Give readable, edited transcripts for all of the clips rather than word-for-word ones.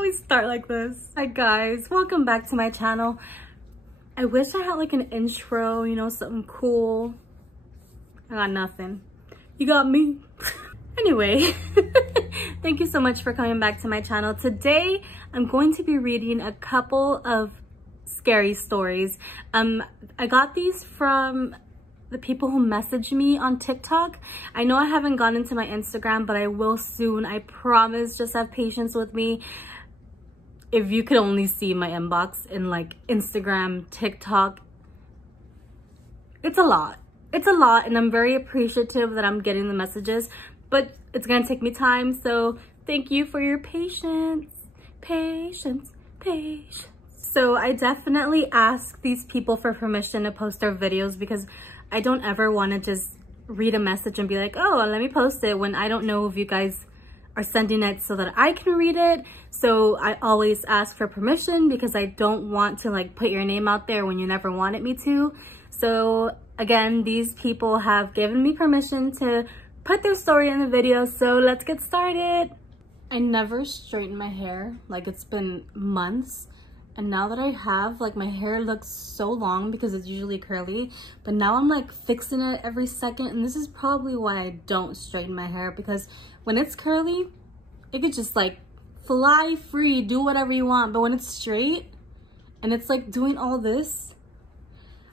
always start like this. Hi guys, welcome back to my channel. I wish I had like an intro, you know, something cool. I got nothing. You got me. Anyway, thank you so much for coming back to my channel. Today, I'm going to be reading a couple of scary stories. I got these from the people who messaged me on TikTok. I know I haven't gone into my Instagram, but I will soon. I promise. Just have patience with me. If you could only see my inbox in like Instagram, TikTok, it's a lot. It's a lot, and I'm very appreciative that I'm getting the messages, but it's gonna take me time. So thank you for your patience. Patience. So I definitely ask these people for permission to post their videos because I don't ever want to just read a message and be like, oh, let me post it, when I don't know if you guys are sending it so that I can read it. So I always ask for permission because I don't want to like put your name out there when you never wanted me to. So again, these people have given me permission to put their story in the video. So let's get started. I never straighten my hair. Like, it's been months. And now that I have, like, my hair looks so long because it's usually curly, but now I'm like fixing it every second. And this is probably why I don't straighten my hair, because when it's curly, it could just like fly free, do whatever you want. But when it's straight and it's like doing all this,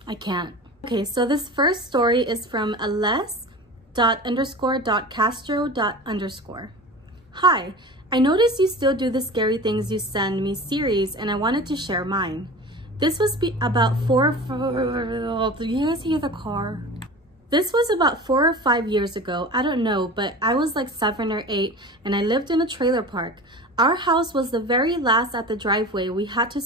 I can't. Okay, so this first story is from ales._.castro._. Hi. I noticed you still do the scary things you send me series, and I wanted to share mine. This was about 4 or 5 years ago. I don't know, but I was like 7 or 8, and I lived in a trailer park. Our house was the very last at the driveway. We had a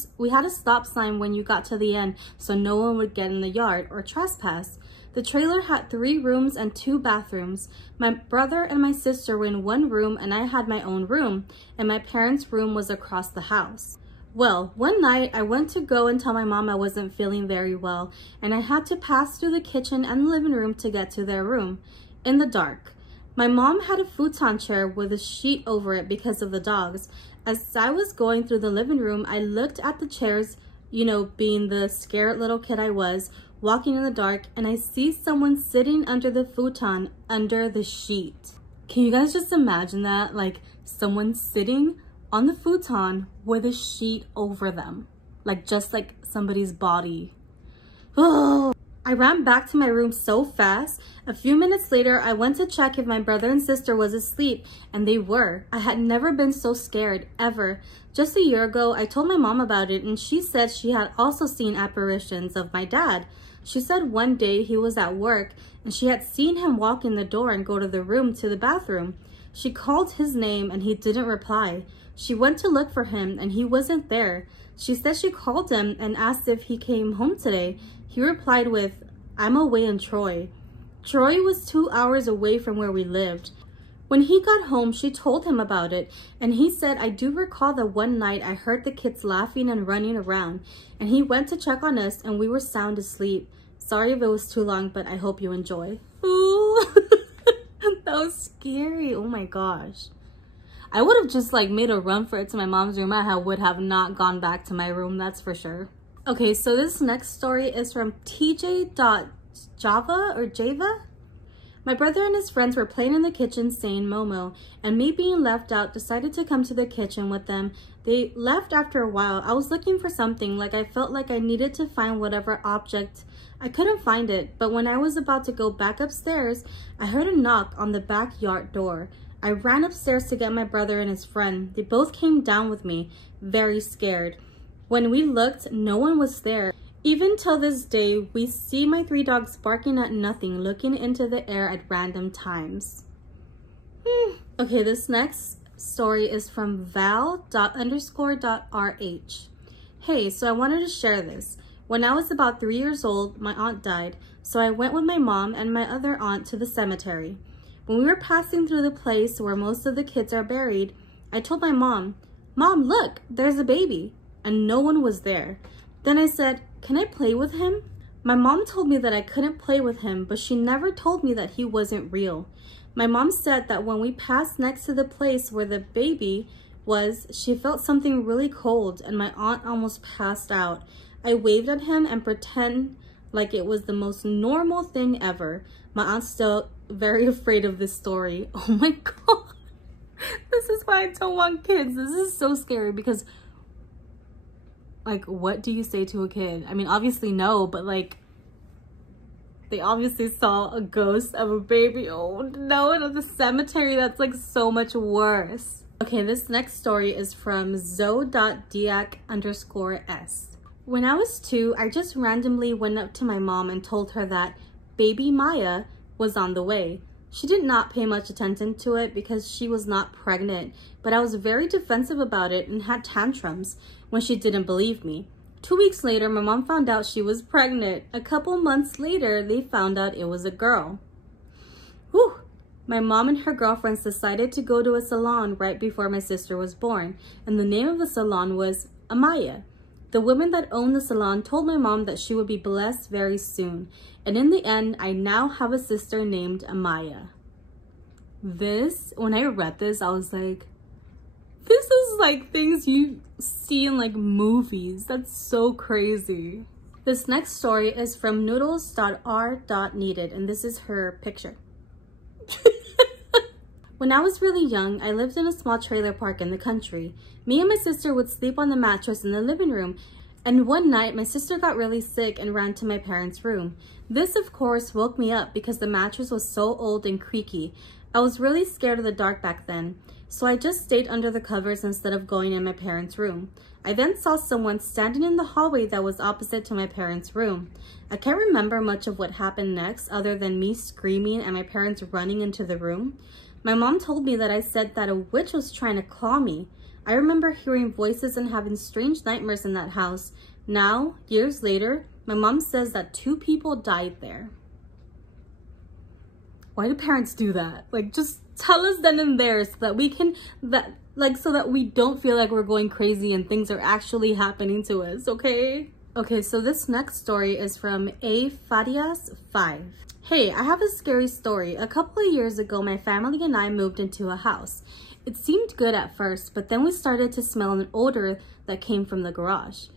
stop sign when you got to the end, so no one would get in the yard or trespass. The trailer had 3 rooms and 2 bathrooms. My brother and my sister were in one room, and I had my own room, and my parents' room was across the house. Well, one night I went to go and tell my mom I wasn't feeling very well, and I had to pass through the kitchen and living room to get to their room, in the dark. My mom had a futon chair with a sheet over it because of the dogs. As I was going through the living room, I looked at the chairs, you know, being the scared little kid I was, walking in the dark, and I see someone sitting under the futon, under the sheet. Can you guys just imagine that? Like, someone sitting on the futon with a sheet over them. Like, just like somebody's body. Oh! I ran back to my room so fast. A few minutes later, I went to check if my brother and sister was asleep, and they were. I had never been so scared, ever. Just a year ago, I told my mom about it, and she said she had also seen apparitions of my dad. She said one day he was at work, and she had seen him walk in the door and go to the room to the bathroom. She called his name, and he didn't reply. She went to look for him, and he wasn't there. She said she called him and asked if he came home today. He replied with, "I'm away in Troy." Troy was 2 hours away from where we lived. When he got home, she told him about it, and he said, "I do recall that one night I heard the kids laughing and running around, and he went to check on us, and we were sound asleep. Sorry if it was too long, but I hope you enjoy." Ooh, that was scary. Oh my gosh. I would have just like made a run for it to my mom's room. I would have not gone back to my room, that's for sure. Okay, so this next story is from TJ.Java. My brother and his friends were playing in the kitchen saying Momo, and me being left out decided to come to the kitchen with them. They left after a while. I was looking for something, like I felt like I needed to find whatever object. I couldn't find it, but when I was about to go back upstairs, I heard a knock on the backyard door. I ran upstairs to get my brother and his friend. They both came down with me, very scared. When we looked, no one was there. Even till this day, we see my 3 dogs barking at nothing, looking into the air at random times. Okay, this next story is from val._.rh. Hey, so I wanted to share this. When I was about 3 years old, my aunt died, so I went with my mom and my other aunt to the cemetery. When we were passing through the place where most of the kids are buried, I told my mom, "Mom, look, there's a baby," and no one was there. Then I said, "Can I play with him?" My mom told me that I couldn't play with him, but she never told me that he wasn't real. My mom said that when we passed next to the place where the baby, was she felt something really cold and my aunt almost passed out. I waved at him and pretend like it was the most normal thing ever. My aunt's still very afraid of this story. Oh my God. This is why I don't want kids. This is so scary because, like, what do you say to a kid? I mean, obviously no, but like, they obviously saw a ghost of a baby. Oh no, in the cemetery. That's like so much worse. Okay, this next story is from zo.diak_s. When I was 2, I just randomly went up to my mom and told her that baby Maya was on the way. She did not pay much attention to it because she was not pregnant, but I was very defensive about it and had tantrums when she didn't believe me. 2 weeks later, my mom found out she was pregnant. A couple months later, they found out it was a girl. Whew! My mom and her girlfriends decided to go to a salon right before my sister was born, and the name of the salon was Amaya. The woman that owned the salon told my mom that she would be blessed very soon, and in the end, I now have a sister named Amaya. When I read this, I was like, this is like things you see in like movies. That's so crazy. This next story is from noodles.r.needed, and this is her picture. When I was really young, I lived in a small trailer park in the country. Me and my sister would sleep on the mattress in the living room, and one night my sister got really sick and ran to my parents' room. This, of course, woke me up because the mattress was so old and creaky. I was really scared of the dark back then, so I just stayed under the covers instead of going in my parents' room. I then saw someone standing in the hallway that was opposite to my parents' room. I can't remember much of what happened next other than me screaming and my parents running into the room. My mom told me that I said that a witch was trying to claw me. I remember hearing voices and having strange nightmares in that house. Now, years later, my mom says that 2 people died there. Why do parents do that? Like, just tell us then and there so that we can, so that we don't feel like we're going crazy and things are actually happening to us, okay? Okay, so this next story is from A.Fadias5. Hey, I have a scary story. A couple of years ago, my family and I moved into a house. It seemed good at first, but then we started to smell an odor that came from the garage.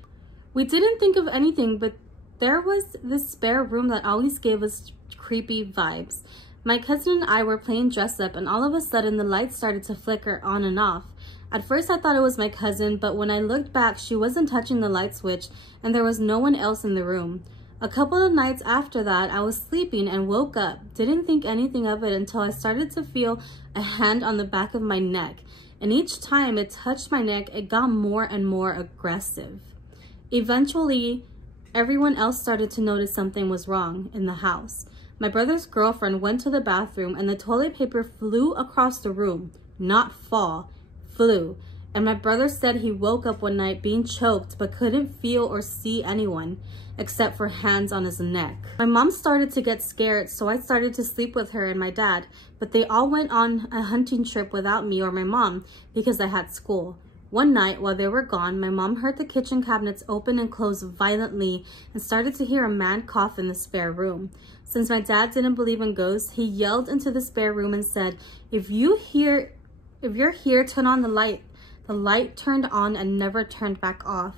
We didn't think of anything, but there was this spare room that always gave us creepy vibes. My cousin and I were playing dress up, and all of a sudden the lights started to flicker on and off. At first I thought it was my cousin, but when I looked back, she wasn't touching the light switch, and there was no one else in the room. A couple of nights after that, I was sleeping and woke up. Didn't think anything of it until I started to feel a hand on the back of my neck. And each time it touched my neck, it got more and more aggressive. Eventually, everyone else started to notice something was wrong in the house. My brother's girlfriend went to the bathroom and the toilet paper flew across the room. Not fall, flew. And my brother said he woke up one night being choked but couldn't feel or see anyone except for hands on his neck. My mom started to get scared, so I started to sleep with her and my dad, but they all went on a hunting trip without me or my mom because I had school. One night while they were gone, my mom heard the kitchen cabinets open and close violently and started to hear a man cough in the spare room. Since my dad didn't believe in ghosts, he yelled into the spare room and said, if you're here, turn on the light. The light turned on and never turned back off.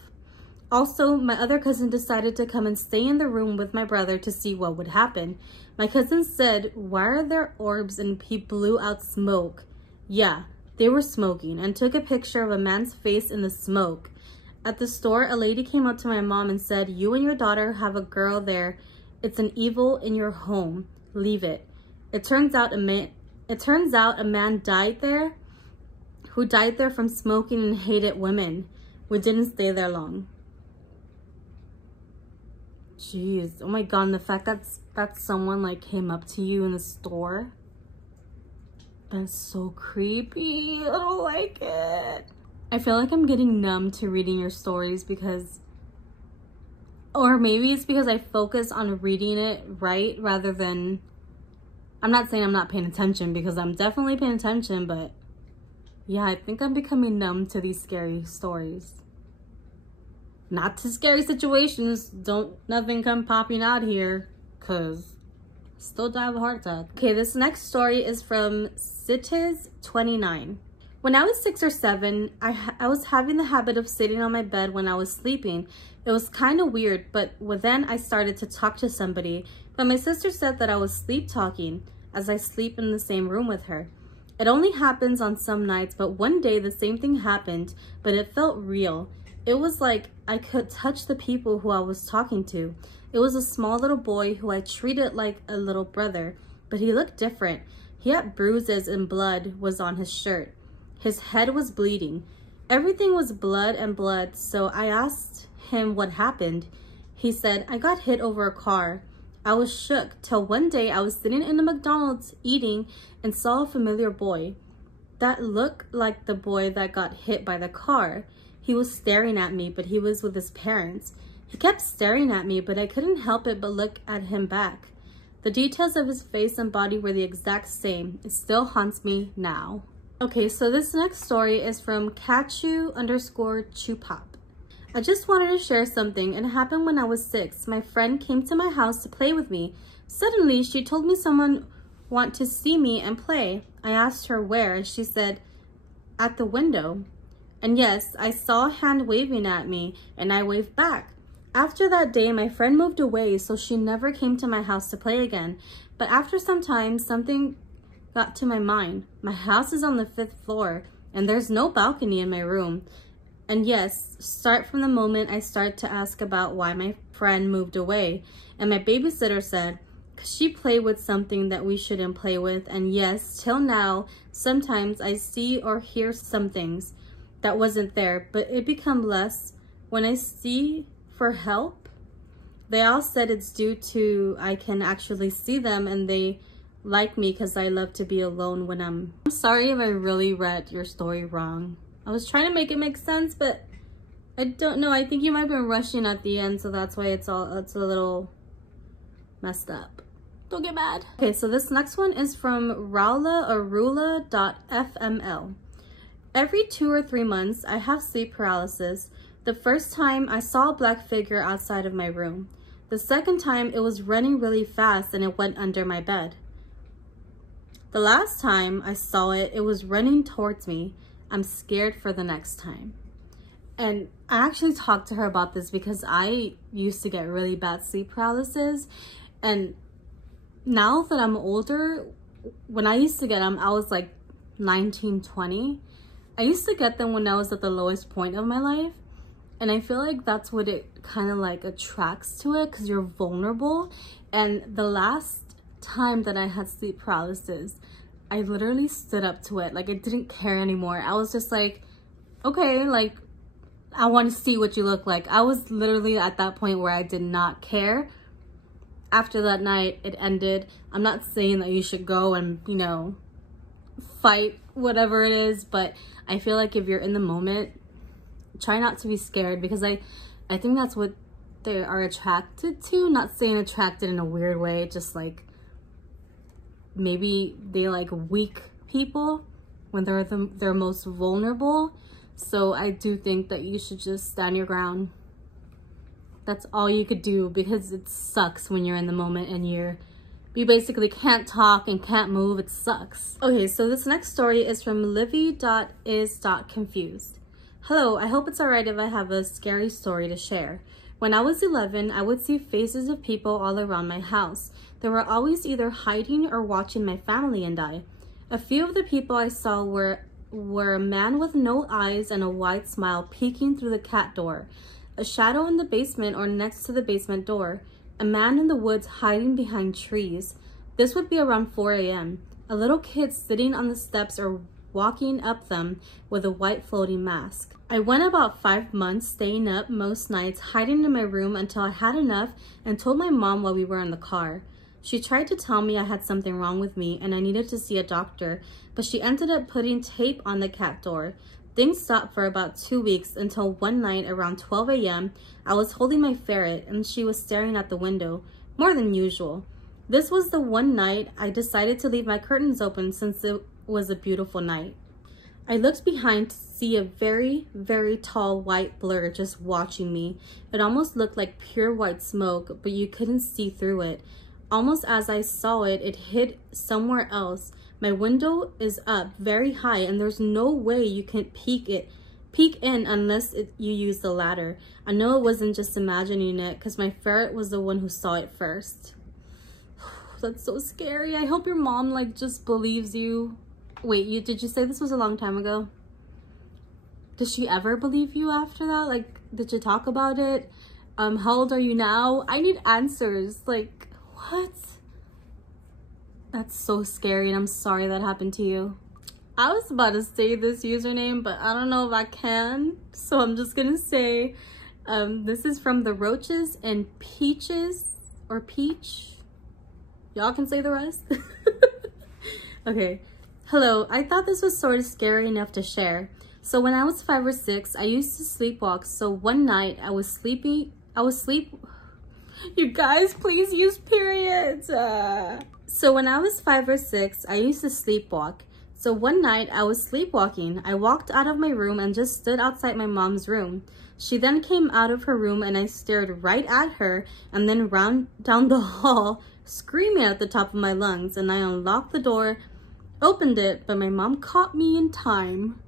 Also, my other cousin decided to come and stay in the room with my brother to see what would happen. My cousin said, why are there orbs, and he blew out smoke. Yeah, they were smoking, and took a picture of a man's face in the smoke. At the store, a lady came up to my mom and said, you and your daughter have a girl there. It's an evil in your home. Leave it. It turns out a man died there who died there from smoking and hated women. We didn't stay there long. Jeez, oh my god, and the fact that someone like came up to you in the store, that's so creepy. I don't like it. I feel like I'm getting numb to reading your stories because, or maybe it's because I focus on reading it right rather than, I'm not saying I'm not paying attention because I'm definitely paying attention, but yeah, I think I'm becoming numb to these scary stories. Not to scary situations. Nothing come popping out here, cause still die of a heart attack. Okay, this next story is from Citiz29. When I was 6 or 7, I was having the habit of sitting on my bed when I was sleeping. It was kind of weird, but then I started to talk to somebody. But my sister said that I was sleep talking as I sleep in the same room with her. It only happens on some nights, but one day the same thing happened, but it felt real. It was like I could touch the people who I was talking to. It was a small little boy who I treated like a little brother, but he looked different. He had bruises and blood was on his shirt. His head was bleeding. Everything was blood and blood, so I asked him what happened. He said, I got hit over a car. I was shook till one day I was sitting in a McDonald's eating and saw a familiar boy that looked like the boy that got hit by the car. He was staring at me, but he was with his parents. He kept staring at me, but I couldn't help it but look at him back. The details of his face and body were the exact same. It still haunts me now. Okay, so this next story is from Kachu_Chupop. I just wanted to share something. It happened when I was 6. My friend came to my house to play with me. Suddenly, she told me someone wanted to see me and play. I asked her where, and she said, at the window. And yes, I saw a hand waving at me, and I waved back. After that day, my friend moved away, so she never came to my house to play again. But after some time, something got to my mind. My house is on the 5th floor, and there's no balcony in my room. And yes, start from the moment I start to ask about why my friend moved away. And my babysitter said, 'cause she played with something that we shouldn't play with. And yes, till now, sometimes I see or hear some things that wasn't there, but it become less when I see for help. They all said it's due to I can actually see them and they like me because I love to be alone when I'm sorry if I really read your story wrong. I was trying to make it make sense, but I don't know. I think you might have been rushing at the end, so that's why it's a little messed up. Don't get mad. Okay, so this next one is from raulaarula.fml. Every 2 or 3 months, I have sleep paralysis. The first time, I saw a black figure outside of my room. The second time, it was running really fast and it went under my bed. The last time I saw it, it was running towards me. I'm scared for the next time. And I actually talked to her about this because I used to get really bad sleep paralysis. And now that I'm older, when I used to get them, I was like 19, 20. I used to get them when I was at the lowest point of my life. And I feel like that's what it kind of like attracts to it, because you're vulnerable. And the last time that I had sleep paralysis, I literally stood up to it. Like, I didn't care anymore. I was just like, okay, like, I want to see what you look like. I was literally at that point where I did not care. After that night, it ended. I'm not saying that you should go and, you know, fight whatever it is, but I feel like if you're in the moment, try not to be scared, because I think that's what they are attracted to. Not saying attracted in a weird way, just like maybe they like weak people when they're their most vulnerable. So I do think that you should just stand your ground. That's all you could do, because it sucks when you're in the moment and you basically can't talk and can't move. It sucks. Okay, so this next story is from livy.is.confused. Hello, I hope it's alright if I have a scary story to share. When I was 11, I would see faces of people all around my house. They were always either hiding or watching my family and I. A few of the people I saw were a man with no eyes and a wide smile peeking through the cat door, a shadow in the basement or next to the basement door, a man in the woods hiding behind trees. This would be around 4 a.m. A little kid sitting on the steps or walking up them with a white floating mask. I went about 5 months staying up most nights, hiding in my room until I had enough and told my mom while we were in the car. She tried to tell me I had something wrong with me and I needed to see a doctor, but she ended up putting tape on the cat door. Things stopped for about 2 weeks until one night around 12 a.m. I was holding my ferret and she was staring at the window, more than usual. This was the one night I decided to leave my curtains open since it was a beautiful night. I looked behind to see a very, very tall white blur just watching me. It almost looked like pure white smoke, but you couldn't see through it. Almost as I saw it, it hid somewhere else, My window is up very high and there's no way you can peek in unless you use the ladder. I know it wasn't just imagining it because my ferret was the one who saw it first. That's so scary. I hope your mom like just believes you. Wait, did you say this was a long time ago? Did she ever believe you after that? Like, did you talk about it? How old are you now? I need answers. Like, what? That's so scary and I'm sorry that happened to you. I was about to say this username, but I don't know if I can. So I'm just gonna say, this is from the Roaches and Peaches, or Peach. Y'all can say the rest. Okay. Hello, I thought this was sort of scary enough to share. So when I was 5 or 6, I used to sleepwalk. So one night I was sleeping. You guys, please use periods. So when I was 5 or 6, I used to sleepwalk. So one night I was sleepwalking. I walked out of my room and just stood outside my mom's room. She then came out of her room and I stared right at her and then ran down the hall screaming at the top of my lungs, and I unlocked the door, opened it, but my mom caught me in time.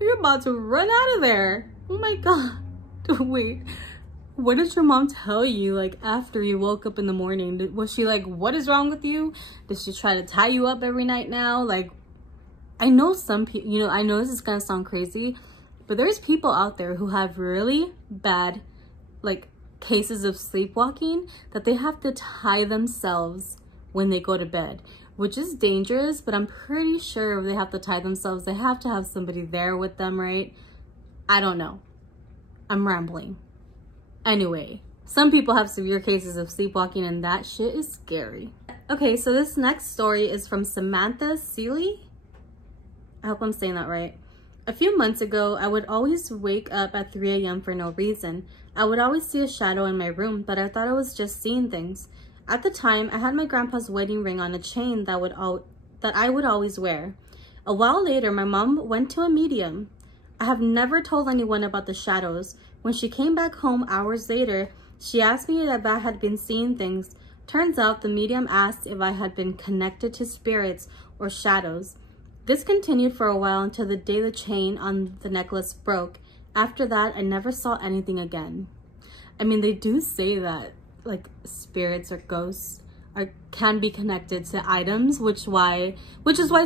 You're about to run out of there. Oh my god. Wait, what did your mom tell you like after you woke up in the morning? Was she like, what is wrong with you? Did she try to tie you up every night now? Like, I know some people, you know, I know this is gonna sound crazy, but there's people out there who have really bad like cases of sleepwalking that they have to tie themselves when they go to bed, which is dangerous, but I'm pretty sure if they have to tie themselves, they have to have somebody there with them, right? I don't know. I'm rambling. Anyway, some people have severe cases of sleepwalking and that shit is scary. Okay, so this next story is from Samantha Seeley. I hope I'm saying that right. A few months ago, I would always wake up at 3 a.m. for no reason. I would always see a shadow in my room, but I thought I was just seeing things. At the time, I had my grandpa's wedding ring on a chain that I would always wear. A while later, my mom went to a medium. I have never told anyone about the shadows. When she came back home hours later, she asked me if I had been seeing things. Turns out the medium asked if I had been connected to spirits or shadows. This continued for a while until the day the chain on the necklace broke. After that, I never saw anything again. I mean, they do say that like spirits or ghosts can be connected to items, which is why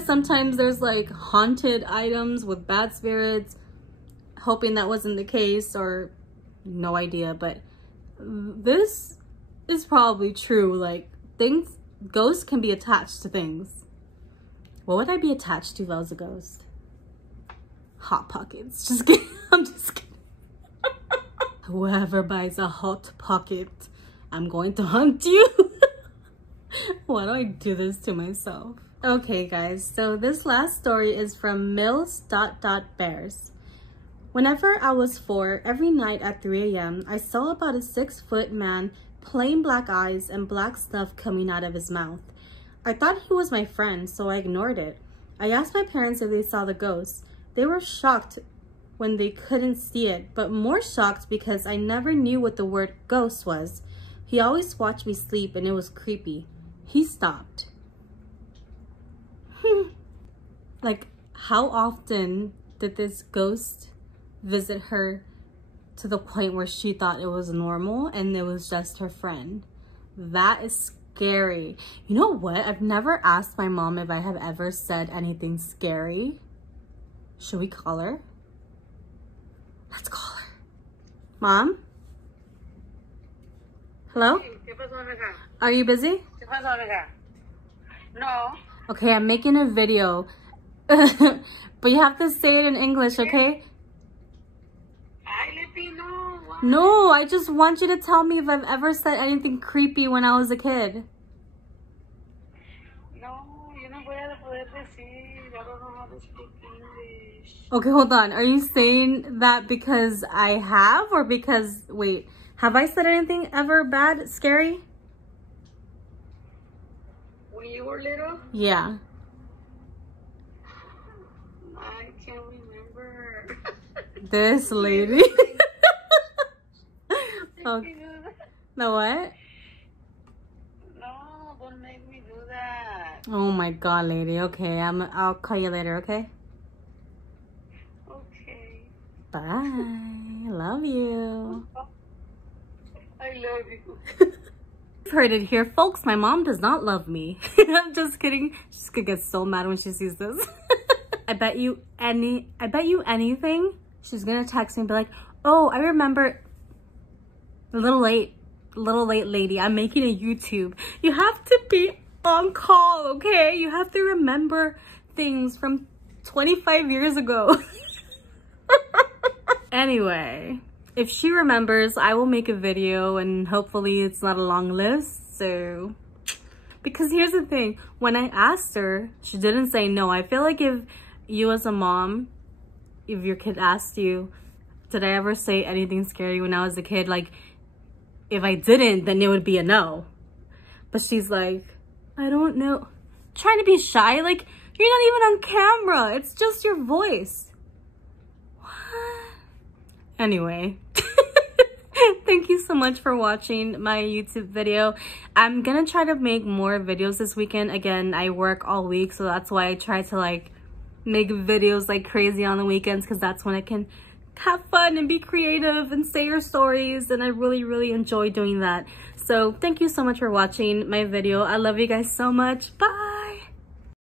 sometimes there's like haunted items with bad spirits. Hoping that wasn't the case, or no idea, but this is probably true. Like, ghosts can be attached to things. What would I be attached to if I was a ghost? Hot Pockets. Just kidding. I'm just kidding. Whoever buys a Hot Pocket, I'm going to hunt you. Why do I do this to myself? Okay, guys. So this last story is from Mills.Bears. Whenever I was 4, every night at 3 a.m., I saw about a 6-foot man, plain black eyes and black stuff coming out of his mouth. I thought he was my friend, so I ignored it. I asked my parents if they saw the ghost. They were shocked when they couldn't see it, but more shocked because I never knew what the word ghost was. He always watched me sleep and it was creepy. He stopped. Like, how often did this ghost visit her to the point where she thought it was normal and it was just her friend? That is scary. You know what? I've never asked my mom if I have ever said anything scary. Should we call her? Let's call her. Mom? Hello? Are you busy? No. Okay, I'm making a video. But you have to say it in English, okay? No, I just want you to tell me if I've ever said anything creepy when I was a kid. No, yo no voy a poder decir. I don't know how to speak English. Okay, hold on. Are you saying that because I have, or because, wait, have I said anything ever bad, scary? When you were little? Yeah. I can't remember. This lady. Okay. No, what? No, don't make me do that. Oh my god, lady. Okay, I'll call you later, okay? Okay. Bye. Love you. I love you. You've heard it here, folks. My mom does not love me. I'm just kidding. She's gonna get so mad when she sees this. I bet you anything, she's gonna text me and be like, oh, I remember a little late lady. I'm making a YouTube. You have to be on call, okay? You have to remember things from 25 years ago. Anyway, if she remembers, I will make a video and hopefully it's not a long list. So, because here's the thing, when I asked her, she didn't say no. I feel like if you as a mom, if your kid asked you, did I ever say anything scary when I was a kid? Like, if I didn't, then it would be a no. But she's like, I don't know. Trying to be shy? Like, you're not even on camera. It's just your voice. Anyway, thank you so much for watching my YouTube video. I'm gonna try to make more videos this weekend. Again, I work all week, so that's why I try to like make videos like crazy on the weekends, because that's when I can have fun and be creative and say your stories, and I really enjoy doing that. So thank you so much for watching my video. I love you guys so much. Bye.